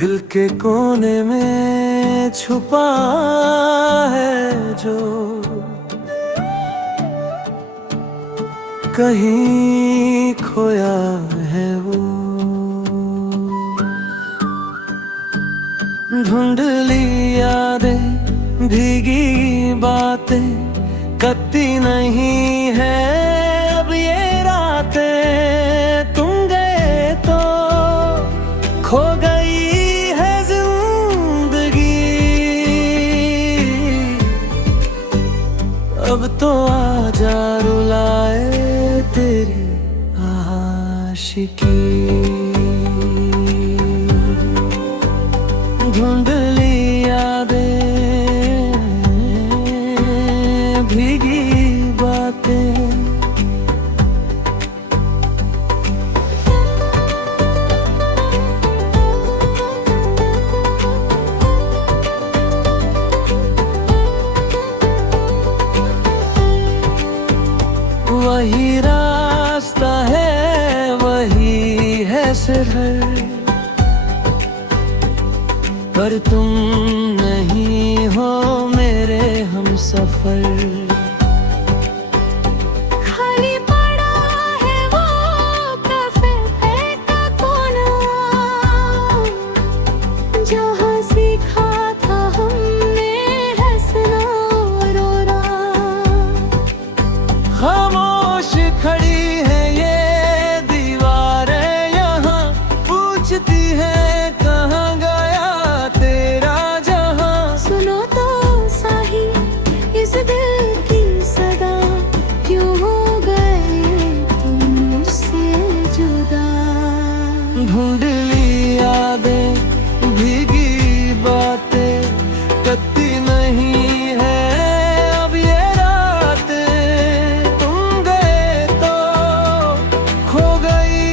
दिल के कोने में छुपा है जो कहीं खोया है वो, ढूंढ ली यादें, भीगी बातें, कती नहीं है अब ये रातें। तुम गए तो खो गई है जिंदगी, अब तो आजा रुलाए तेरी आशिकी। ढूंढ ली यादें, भीगी बातें, वही रास्ता है, वही है सिरहर, पर तुम नहीं हो मेरे हमसफर। खाली पड़ा है वो कैफे का कोना, जहाँ सीखा था हमने हंसना रोना। खामोश खड़ी है ये दीवारें, यहाँ पूछती है कहाँ गया तेरा जहाँ। सुनो तो साही इस दिल की सदा, क्यों हो गए तुम मुझसे जुदा। ढूंढ ली यादें, भीगी बातें, कती नहीं है अब ये रातें। तुम गए तो खो गई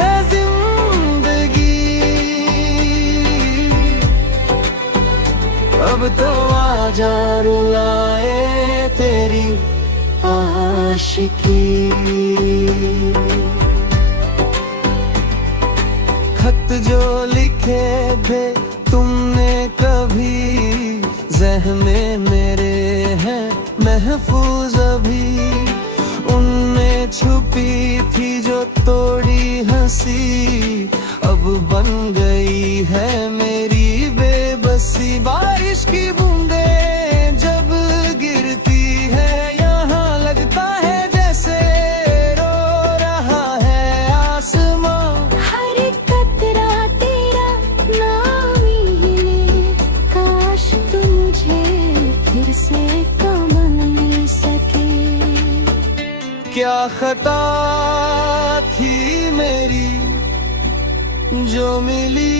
है जिंदगी, अब तो आजा रुलाए तेरी आशिकी। खत जो लिखे थे तुमने कभी, ज़हन में मेरे हैं महफूज अभी। उनमें छुपी थी जो तोड़ी हंसी, अब बन गई है मेरी बेबसी। बारिश की बूंदें जब गिरती है यहाँ, लगता है जैसे रो रहा है आसमां। हर एक कतरा तेरा नाम ही ले, काश तू मुझे फिर से कमल मिल सके। क्या खता थी मेरी जो मिली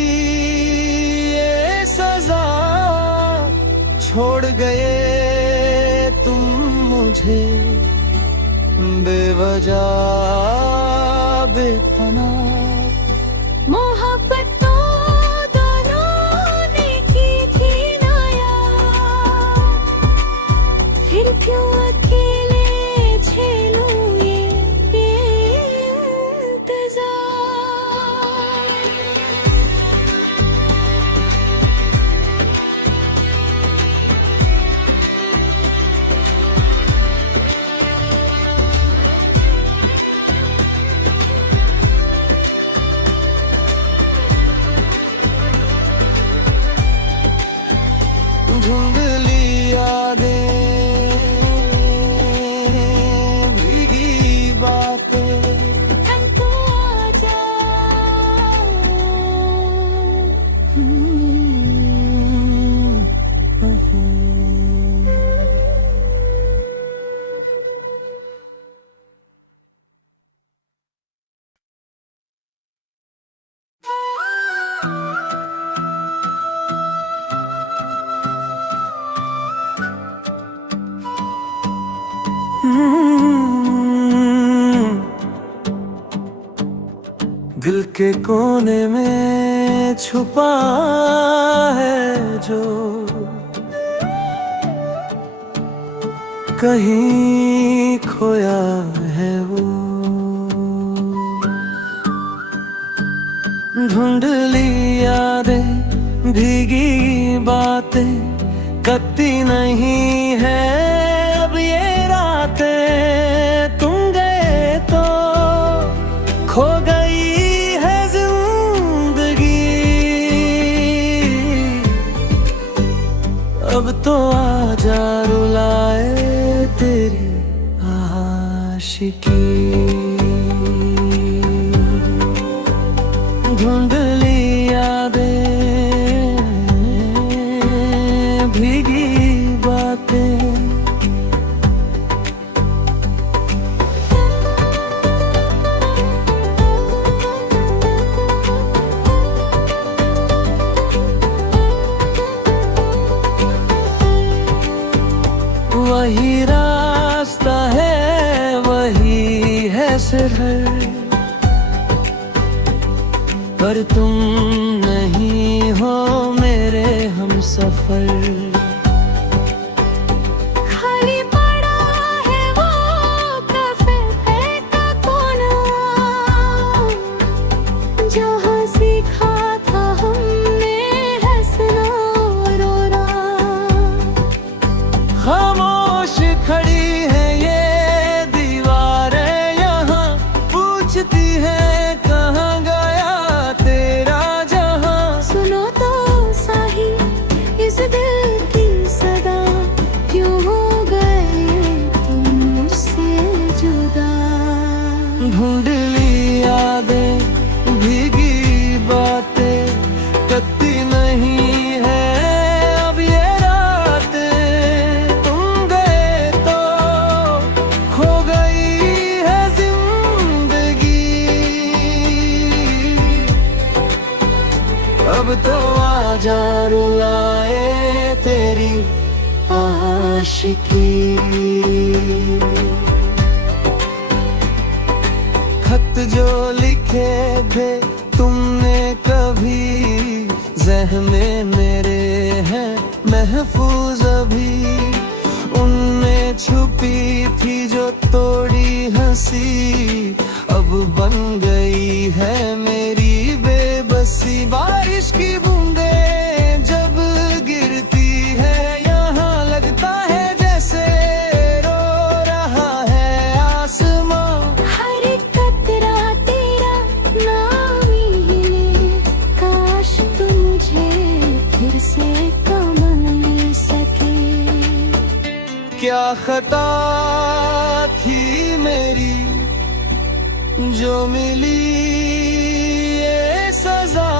ये सजा, छोड़ गए तुम मुझे बेवजह बेपनाह। मोहब्बत तो दोनों ने की थी ना यार, फिर क्यों अकेले झेलूं ये इंतजार। ढूंढ ली यादें, भीगी बातें, तू आजा। दिल के कोने में छुपा है जो कहीं खोया है वो। धुंधली यादें भीगी बातें कतई नहीं है अब ये रातें। तुम गए तो खो गई है जिंदगी। अब तो आजा रुलाए तेरी आशिकी। धुंधली यादें भीगी बातें। वही रास्ता है वही है सिरहर, पर तुम नहीं हो मेरे हमसफर। खाली पड़ा है वो कैफे का कोना, जहाँ सीखा था हमने हंसना रोना। खामोश खड़ी है ये दीवारें यहाँ, पूछती है कहाँ गया तेरा जहाँ। सुनो तो साही इस दिल की सदा, क्यों हो गए तुम मुझसे जुदा। धुंधली यादें भीगी बातें कतई नहीं है अब ये रातें। तुम गए तो खो गई है जिंदगी। अब तो आजा रुलाए तेरी आशिकी। खत जो लिखे थे तुमने कभी ज़हन में मेरे हैं महफूज अभी। उनमें छुपी थी जो तोड़ी हंसी, अब बन गई है मेरी बेबसी। बारिश की बूंदें जब गिरती है यहाँ, लगता है जैसे रो रहा है आसमां। हर एक कतरा तेरा नाम ही ले, काश तू मुझे फिर से कमल मिल सके। क्या खता थी मेरी जो मिली ये सजा।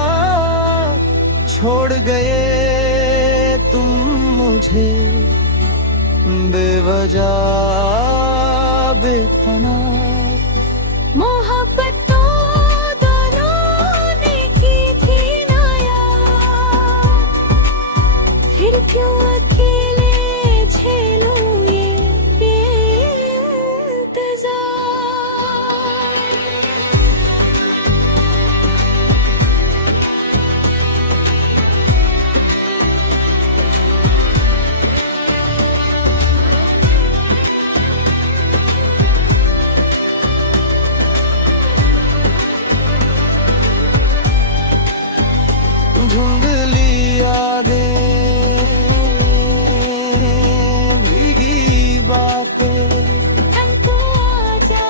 छोड़ गए तुम मुझे बेवजह बेपनाह। मोहब्बत तो दोनों ने की थी ना यार, फिर क्यों अकेले झेलूं ये इंतजार। धुंधली यादें भीगी बातें। हम तो आजा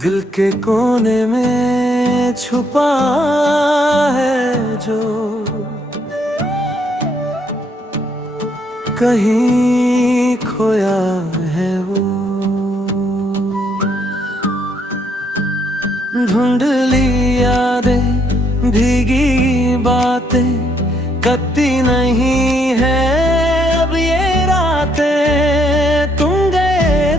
दिल के कोने में छुपा है जो कहीं खोया है वो। धुंधली यादें भीगी बातें कतई नहीं है अब ये रातें। तुम गए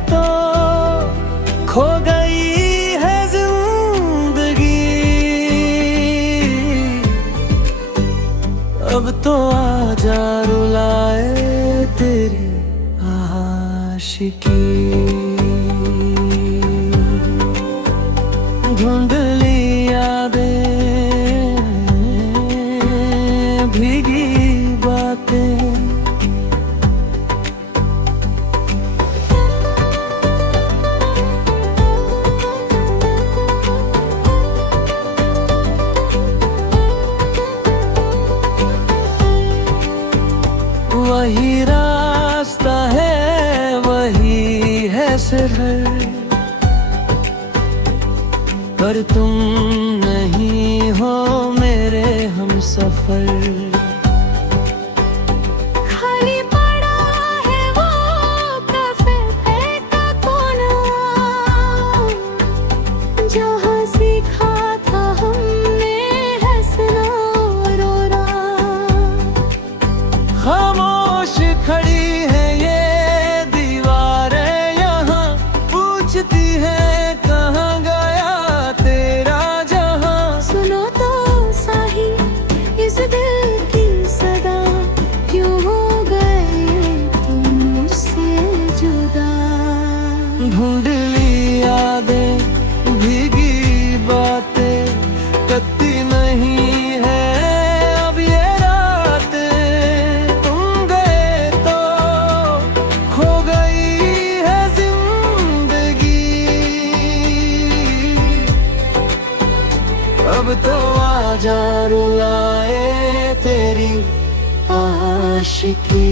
अब तो आजा रुलाए तेरी आशिकी। धुंधली यादें, भीगी बातें, वही रास्ता है, वही है सफर, पर तुम नहीं हो मेरे हम सफर। खाली पड़ा है वो कैफे का कोना, जहाँ सीखा था हमने हंसना रोना। खामोश खड़ी है ये दीवारें, यहाँ पूछती है कहाँ गया तेरा जहाँ। सुनो तो साही इस दिल की सदा, क्यों हो गए तुम मुझसे जुदा। ढूंढली यादें, भीगी बातें, कत्ती नहीं है अब ये रातें। तुम गए तो खो गई है जिंदगी। अब तो आजा रुलाए तेरी आशिकी।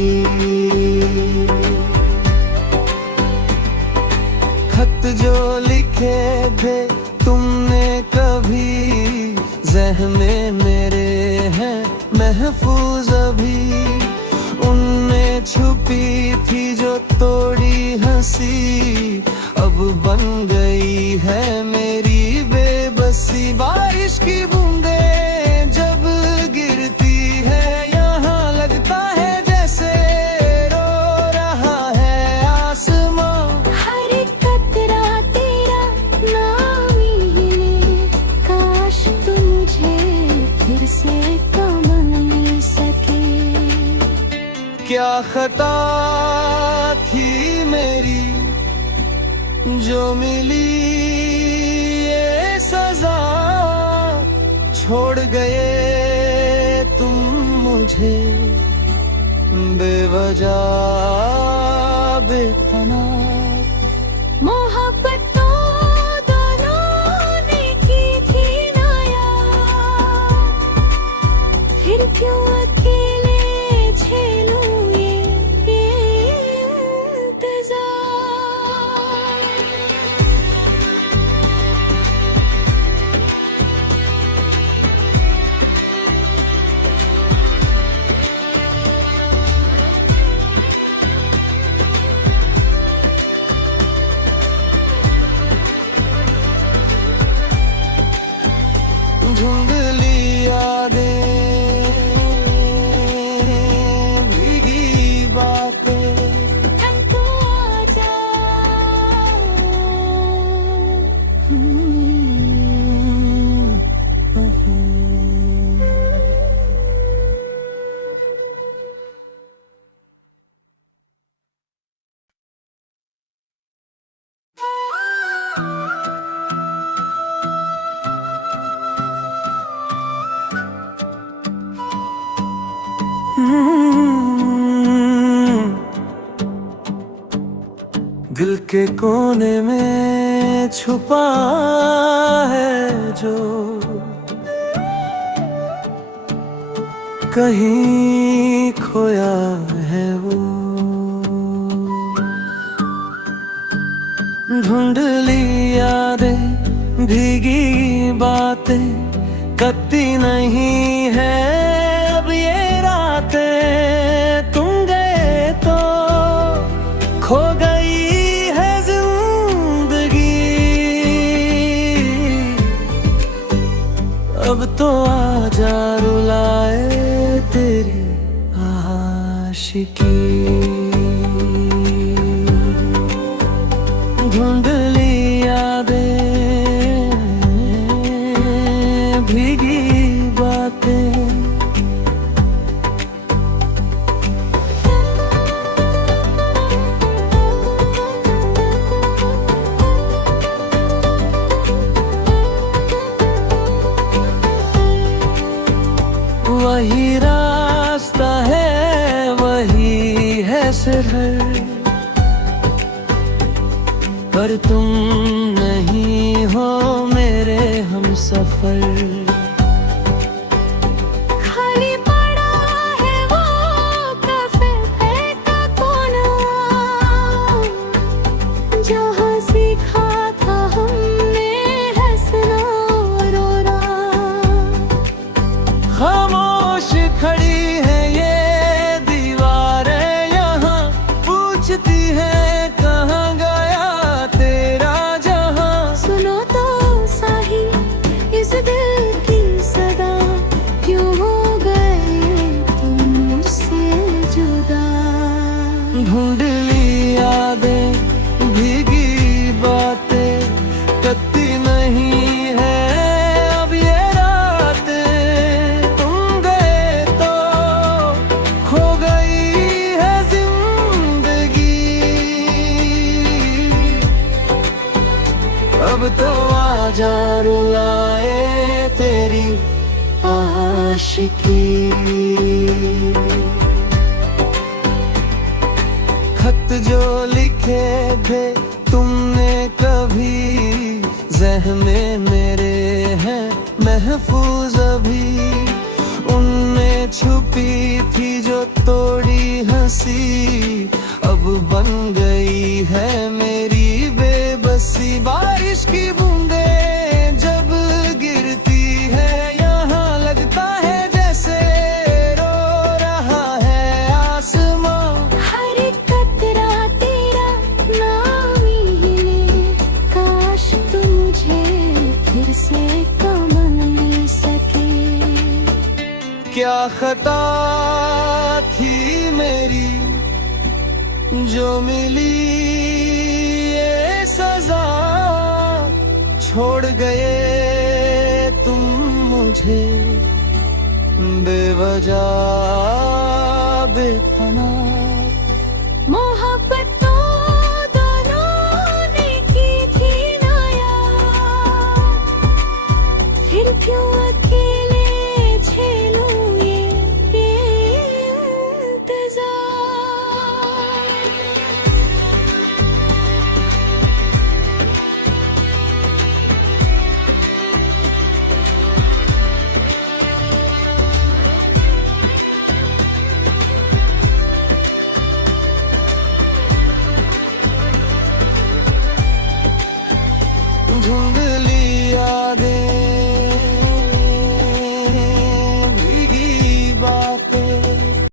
खत जो लिखे थे तुमने कभी, ज़हने मेरे हैं महफूज अभी। उनमें छुपी थी जो तोड़ी हंसी, अब बन गई है मेरी बेबसी। बारिश की बूंदें जब गिरती है यहाँ, लगता है जैसे रो रहा है आसमां। हर एक कतरा तेरा नाम ही ले, काश तू मुझे फिर से कमल मिल सके। क्या खता थी मेरी जो मिली ये सजा, छोड़ गए तुम मुझे बेवजह बेपनाह। मोहब्बत तो दोनों ने की थी ना यार, फिर क्यों अकेले झेलूं ये इंतजार। धुंधली यादें, भीगी बातें, हम तो आजा। दिल के कोने में छुपा है जो, कहीं खोया है वो। ढूंढली यादें, भीगी बातें, कत्ती नहीं है अब ये रातें। तुम गए तो खो गई है जिंदगी। अब तो आजा रुलाए तेरी आशिकी। धुंधली यादें, भीगी बातें, वही रास्ता है, वही है सिरहर, पर तुम नहीं हो मेरे हम सफर। खाली पड़ा है वो कैफे का कोना, जहाँ सीखा था हमने हंसना रोना। खामोश खड़ी है ये दीवारें यहाँ, पूछती है कहाँ गया तेरा जहाँ। सुनो तो साही इस दिल की सदा, क्यों हो गए तुम मुझसे जुदा। ढूंढ ली यादें, भीगी बातें, कत्ती नहीं है अब ये रातें। तुम गए तो खो गई है जिंदगी, अब तो आजा रुलाए तेरी आशिकी। खत जो लिखे थे तुमने कभी, ज़हने मेरे हैं महफूज अभी। उनमें छुपी थी जो तोड़ी हंसी, अब बन गई है मेरी बेबसी। बारिश की बूंदें जब गिरती है यहाँ, लगता है जैसे रो रहा है आसमां। हर एक कतरा तेरा नाम ही ले, काश तू मुझे फिर से कमल मिल सके। क्या खता थी मेरी जो मिली ये सजा, छोड़ गए तुम मुझे बेवजह बेपनाह। मोहब्बत तो दोनों ने की थी ना यार, फिर क्यों अकेले झेलूं ये इंतजार। ढूंढ